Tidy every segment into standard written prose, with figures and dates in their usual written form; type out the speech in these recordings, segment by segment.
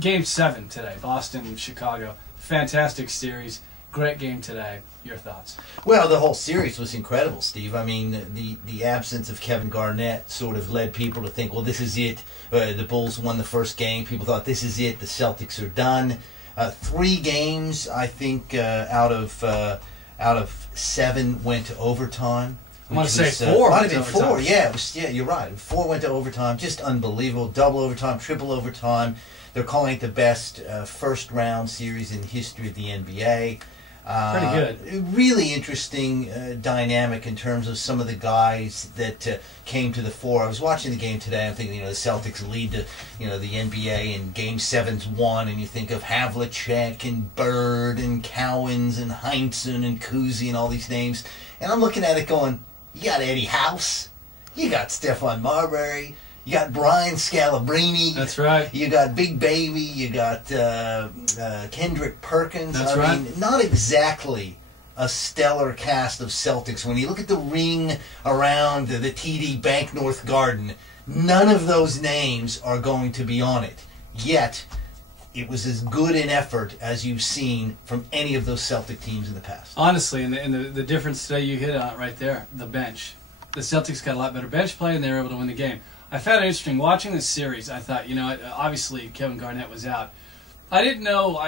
Game 7 today, Boston, Chicago. Fantastic series. Great game today. Your thoughts? Well, the whole series was incredible, Steve. I mean, the absence of Kevin Garnett sort of led people to think, well, this is it. The Bulls won the first game. People thought, this is it. The Celtics are done. 3 games, I think, out of 7 went to overtime. I want to say 4. Might have been 4. Yeah, it was, yeah, you're right. 4 went to overtime. Just unbelievable. Double overtime, triple overtime. They're calling it the best first-round series in the history of the NBA. Pretty good. Really interesting dynamic in terms of some of the guys that came to the fore. I was watching the game today. I'm thinking, the Celtics lead the NBA in Game 7's won, and you think of Havlicek and Bird and Cowens and Heinsohn and Cousy and all these names, and I'm looking at it going, you got Eddie House, you got Stephon Marbury, you got Brian Scalabrine. That's right. You got Big Baby. You got Kendrick Perkins. That's I mean, not exactly a stellar cast of Celtics. When you look at the ring around the TD Bank North Garden, none of those names are going to be on it. Yet, it was as good an effort as you've seen from any of those Celtic teams in the past. Honestly, and the difference today, you hit on it right there, the bench. The Celtics got a lot better bench play, and they were able to win the game. I found it interesting watching this series. I thought, obviously Kevin Garnett was out. I didn't know.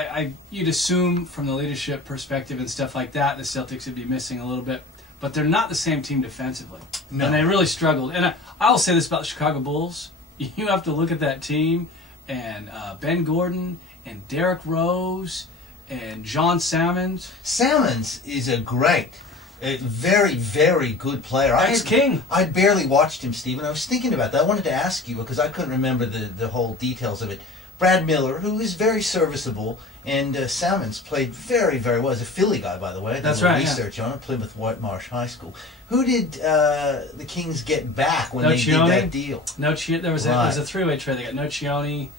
You'd assume from the leadership perspective and stuff like that, the Celtics would be missing a little bit, but they're not the same team defensively, no. And they really struggled. And I'll say this about the Chicago Bulls: you have to look at that team, and Ben Gordon and Derrick Rose and John Salmons. Salmons is a very, very good player. Ex-King. I barely watched him, Stephen. I was thinking about that. I wanted to ask you because I couldn't remember the whole details of it. Brad Miller, who is very serviceable, and Salmons played very, very well. He's a Philly guy, by the way. That's right. Research on it. Plymouth White Marsh High School. Who did the Kings get back when they did that deal? There was a 3-way trade. They got Nocioni,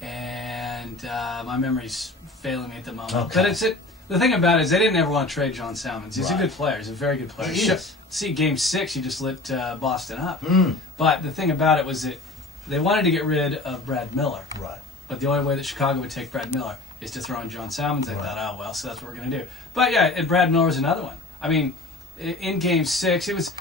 and my memory's failing me at the moment. Okay. But the thing about it is they didn't ever want to trade John Salmons. He's a good player. He's a very good player. He is. See, Game 6, he just lit Boston up. Mm. But the thing about it was that they wanted to get rid of Brad Miller. Right. But the only way that Chicago would take Brad Miller is to throw in John Salmons. They thought, oh, well, so that's what we're going to do. But, yeah, and Brad Miller was another one. I mean, in Game 6, it was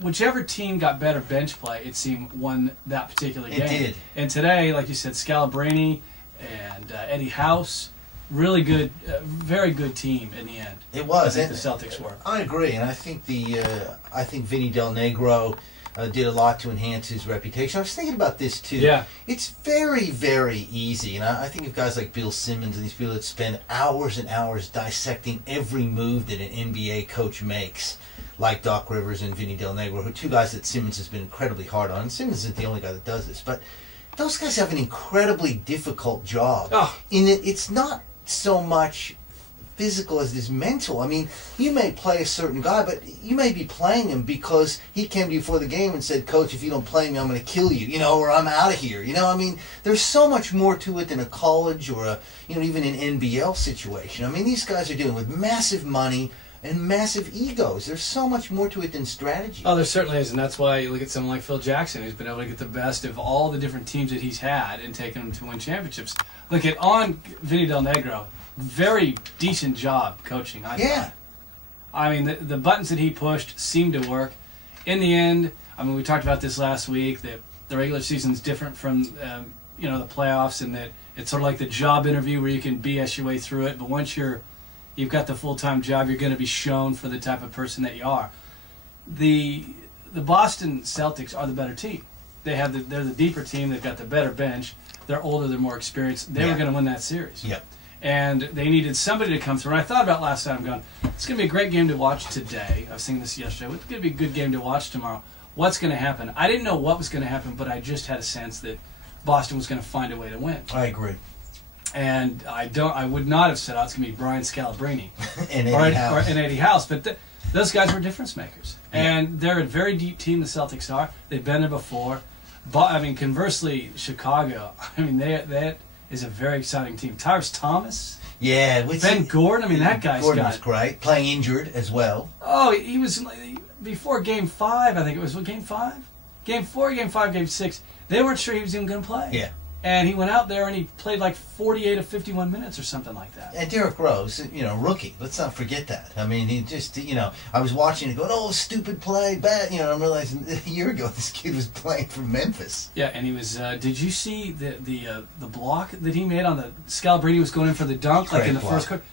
whichever team got better bench play, it seemed, won that particular game. It did. And today, like you said, Scalabrine and Eddie House, really good, very good team in the end. It was. I think the Celtics were. I agree, and I think Vinny Del Negro did a lot to enhance his reputation. I was thinking about this too. Yeah. It's very, very easy, and I think of guys like Bill Simmons and these people that spend hours and hours dissecting every move that an NBA coach makes, like Doc Rivers and Vinny Del Negro, who are 2 guys that Simmons has been incredibly hard on. And Simmons isn't the only guy that does this, but those guys have an incredibly difficult job. Oh. In that it's not so much physical as it is mental. I mean, you may play a certain guy, but you may be playing him because he came to you before the game and said, Coach, if you don't play me, I'm going to kill you, or I'm out of here. I mean, there's so much more to it than a college or a, even an NBL situation. I mean, these guys are dealing with massive money and massive egos. There's so much more to it than strategy. Oh, there certainly is, and that's why you look at someone like Phil Jackson, who's been able to get the best of all the different teams that he's had and taken them to win championships. Look at Vinny Del Negro, very decent job coaching, I thought. I mean, the buttons that he pushed seemed to work. In the end, I mean, we talked about this last week, that the regular season's different from the playoffs, and that it's sort of like the job interview where you can BS your way through it, but once you've got the full-time job, you're going to be shown for the type of person that you are. The Boston Celtics are the better team. They're the deeper team. They've got the better bench. They're older. They're more experienced. They were going to win that series. Yep. And they needed somebody to come through. And I thought about last night, I'm going, it's going to be a great game to watch today. I was thinking this yesterday. It's going to be a good game to watch tomorrow. What's going to happen? I didn't know what was going to happen, but I just had a sense that Boston was going to find a way to win. I agree. And I would not have said, it's going to be Brian Scalabrine and Eddie House. But those guys were difference makers. Yeah. And they're a very deep team, the Celtics are. They've been there before. But, I mean, conversely, Chicago, I mean, that is a very exciting team. Tyrese Thomas. Yeah. Ben Gordon, I mean, that guy's Gordon was great. Playing injured as well. Oh, he was, before Game 5, I think it was, Game 5? Game 4, Game 5, Game 6, they weren't sure he was even going to play. Yeah. And he went out there and he played like 48 of 51 minutes or something like that. And Derrick Rose, rookie. Let's not forget that. I mean, he just, I was watching it going, oh, stupid play, bad. I'm realizing a year ago this kid was playing for Memphis. Yeah, and he was, did you see the block that he made on the Scalabrine was going in for the dunk, like in the first quarter?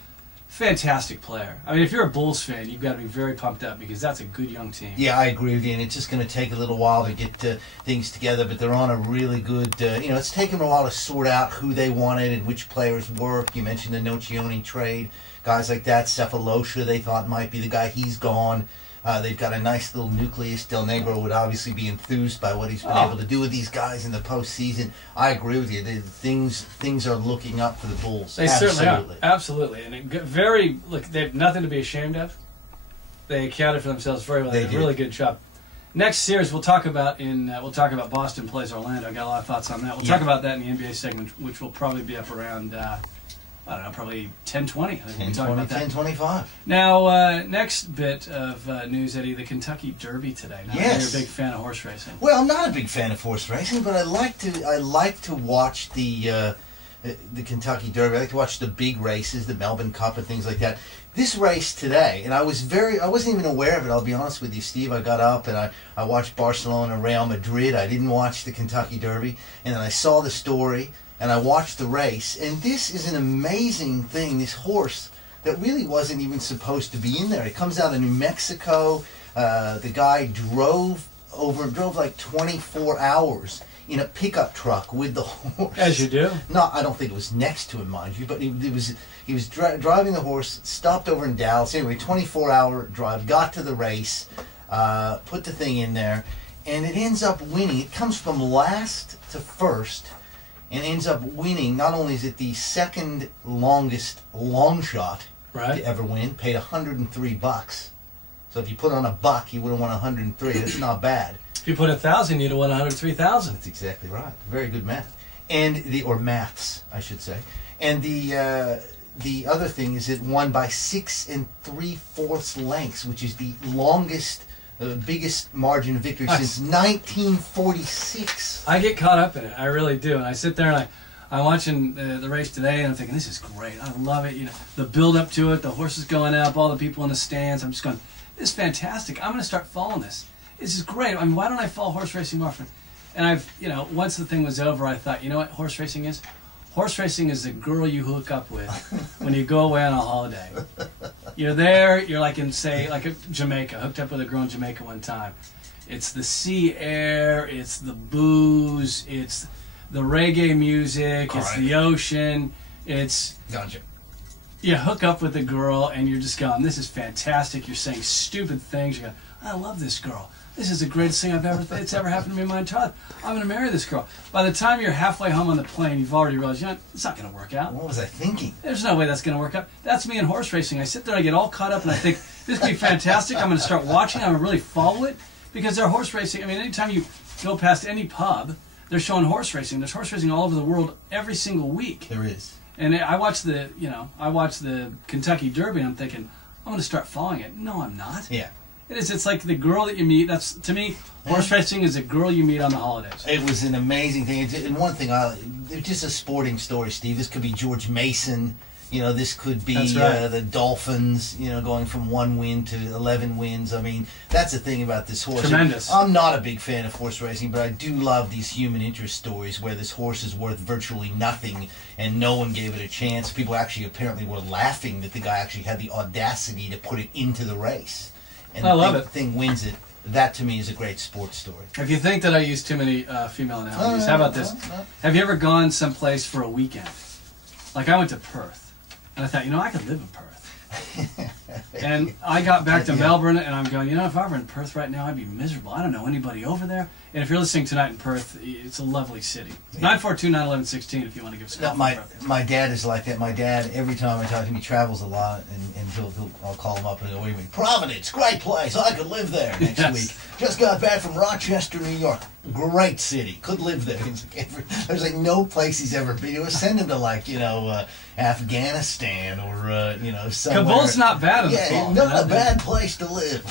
Fantastic player. I mean, if you're a Bulls fan, you've got to be very pumped up because that's a good young team. Yeah, I agree with you, and it's just going to take a little while to get things together, but they're on a really good, it's taken a while to sort out who they wanted and which players work. You mentioned the Nocioni trade. Guys like that, Cephalosha, they thought might be the guy. He's gone. They've got a nice little nucleus. Del Negro would obviously be enthused by what he's been able to do with these guys in the postseason. I agree with you. Things are looking up for the Bulls. They certainly are. Absolutely. And they have nothing to be ashamed of. They accounted for themselves very well. They did a really good job. Next series we'll talk about Boston plays Orlando. I got a lot of thoughts on that. We'll talk about that in the NBA segment, which will probably be up around I don't know, probably 10:20. 10:25. Now, next bit of news, Eddie, the Kentucky Derby today. Now, yes. You're a big fan of horse racing. Well, I'm not a big fan of horse racing, but I like to watch the Kentucky Derby. I like to watch the big races, the Melbourne Cup and things like that. This race today, and I wasn't even aware of it, I'll be honest with you, Steve. I got up and I watched Barcelona, Real Madrid. I didn't watch the Kentucky Derby, and then I saw the story. And I watched the race, and this is an amazing thing, this horse that really wasn't even supposed to be in there. It comes out of New Mexico. The guy drove like 24 hours in a pickup truck with the horse. As you do. No, I don't think it was next to him, mind you, but he was driving the horse, stopped over in Dallas. Anyway, 24-hour drive, got to the race, put the thing in there, and it ends up winning. It comes from last to first, and ends up winning. Not only is it the second longest long shot to ever win, paid $103. So if you put on $1, you would have won 103. That's not bad. If you put 1,000, you'd have won 103,000. That's exactly right. Very good math, or maths, I should say. And the other thing is it won by 6 3/4 lengths, which is the longest. The biggest margin of victory since 1946. I get caught up in it. I really do. And I sit there and I'm watching the race today, and I'm thinking, this is great. I love it. The build up to it, the horses going up, all the people in the stands. I'm just going, this is fantastic. I'm going to start following this. This is great. I mean, why don't I follow horse racing more often? And once the thing was over, I thought, you know what horse racing is? Horse racing is the girl you hook up with when you go away on a holiday. You're there, you're like in, say, Jamaica, hooked up with a girl in Jamaica one time. It's the sea air, it's the booze, it's the reggae music, it's the ocean, it's... Gotcha. You hook up with a girl and you're just going, this is fantastic. You're saying stupid things. You're going, I love this girl. This is the greatest thing it's ever happened to me in my entire life. I'm going to marry this girl. By the time you're halfway home on the plane, you've already realized, it's not going to work out. What was I thinking? There's no way that's going to work out. That's me in horse racing. I sit there, I get all caught up, and I think, this could be fantastic. I'm going to start watching. I'm going to really follow it. Because they're horse racing. I mean, anytime you go past any pub, they're showing horse racing. There's horse racing all over the world every single week. There is. And I watch the Kentucky Derby, and I'm thinking, I'm going to start following it. No, I'm not. Yeah. It is. It's like the girl that you meet. That's, to me, horse racing is a girl you meet on the holidays. It was an amazing thing. And one thing, it's just a sporting story, Steve. This could be George Mason. This could be the Dolphins, going from 1 win to 11 wins. I mean, that's the thing about this horse. Tremendous. I'm not a big fan of horse racing, but I do love these human interest stories where this horse is worth virtually nothing and no one gave it a chance. People actually apparently were laughing that the guy actually had the audacity to put it into the race. And the thing wins it. That, to me, is a great sports story. If you think that I use too many female analogies, how about this? No. Have you ever gone someplace for a weekend? Like, I went to Perth. And I thought, I could live in Perth. And I got back to Melbourne, and I'm going, if I were in Perth right now, I'd be miserable. I don't know anybody over there. And if you're listening tonight in Perth, it's a lovely city. 942-911-16 if you want to give us a call. My dad is like that. My dad, every time I talk to him, he travels a lot, and I'll call him up and go, what do you mean? Providence, great place. I could live there next week. Just got back from Rochester, New York. Great city. Could live there. There's like no place he's ever been. Send him to Afghanistan or somewhere. Kabul's not bad in the fall. Not a bad place to live.